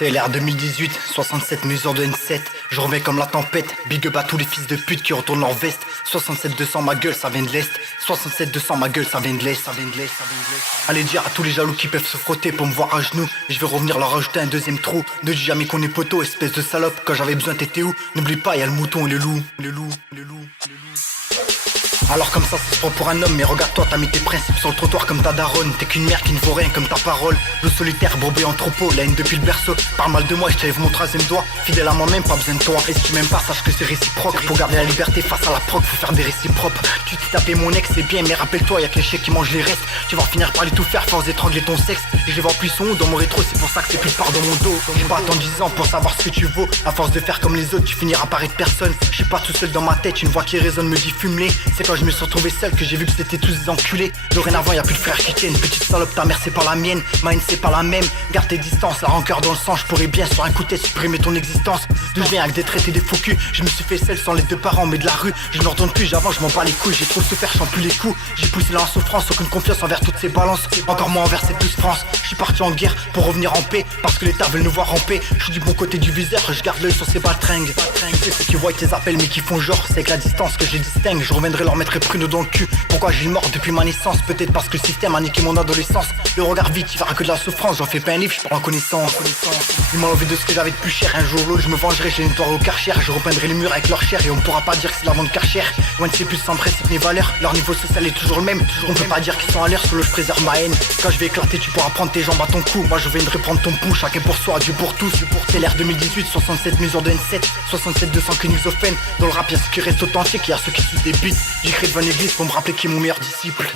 C'est l'ère 2018, 67 mesures de N7. Je reviens comme la tempête, big up à tous les fils de pute qui retournent leur veste. 67-200 ma gueule ça vient de l'Est. 67-200 ma gueule ça vient de l'Est. Allez dire à tous les jaloux qui peuvent se frotter pour me voir à genoux. Je vais revenir leur rajouter un deuxième trou. Ne dis jamais qu'on est poteau, espèce de salope. Quand j'avais besoin t'étais où? N'oublie pas y'a le mouton et le loup. Alors comme ça se prend pour un homme, mais regarde-toi, t'as mis tes principes sur le trottoir comme ta daronne. T'es qu'une mère qui ne vaut rien comme ta parole. Le solitaire, bourbé en troupeau, la haine depuis le berceau. Parle mal de moi, je t'élève mon troisième doigt. Fidèle à moi-même, pas besoin de toi. Et si tu m'aimes pas, sache que c'est réciproque. Pour garder la liberté face à la proc, faut faire des récits propres. Tu t'es tapé mon ex, c'est bien, mais rappelle-toi, y'a que les chiens qui mangent les restes. Tu vas finir par les tout faire, force d'étrangler ton sexe. Et je les vois plus son haut dans mon rétro, c'est pour ça que c'est plus part dans mon dos. J'ai pas attendu 10 ans pour savoir ce que tu vaux. À force de faire comme les autres, tu finiras par être personne. Je suis pas tout seul dans ma tête, une voix qui résonne me dit fume-les. C'est quand je me suis retrouvé seul que j'ai vu que c'était tous des enculés. Dorénavant y'a plus de frères qui tiennent. Petite salope, ta mère c'est pas la mienne, ma haine c'est pas la même. Garde tes distances, la rancœur dans le sang. Je pourrais bien sur un coup de tête supprimer ton existence. D'où je viens avec des traités des faux culs. Je me suis fait seul sans les deux parents mais de la rue. Je ne retourne plus, j'avance, je m'en bats les couilles. J'ai trop souffert, je sens plus les coups. J'ai poussé là en souffrance, aucune confiance envers toutes ces balances. Encore moins envers cette douce France. Je suis parti en guerre pour revenir en paix. Parce que l'État veut nous voir ramper. Je suis du bon côté du viseur, je garde l'œil sur ces baltringues. Tu sais ceux qui voient tes appels mais qui font genre. C'est avec la distance que je les distingue. Je reviendrai leur mettre pruneau dans le cul. Pourquoi j'ai le mort depuis ma naissance? Peut-être parce que le système a niqué mon adolescence. Le regard vite, il verra que de la souffrance. J'en fais pas un livre, je parle en connaissance. Ils m'ont enlevé de ce que j'avais de plus cher. Un jour ou l'autre je me vengerai, j'ai une toile au Karcher. Je repeindrai les murs avec leur chair. Et on pourra pas dire que c'est la vente Karcher. Loin de ces plus sans principe ni valeur. Leur niveau social est toujours le même. On peut pas dire qu'ils sont à l'heure, solo je préserve ma haine. Quand je vais éclater tu pourras prendre tes jambes à ton cou. Moi je viendrai prendre ton pouls. Chacun pour soi, Dieu pour tous. C'est l'ère 2018, 67 mesures de N7. 67-200 que nous offrent. Dans le rap y'a ceux qui restent authentiques, y'a ceux qui suivent des beats. J'écris devant l'église pour me rappeler qui est mon meilleur disciple.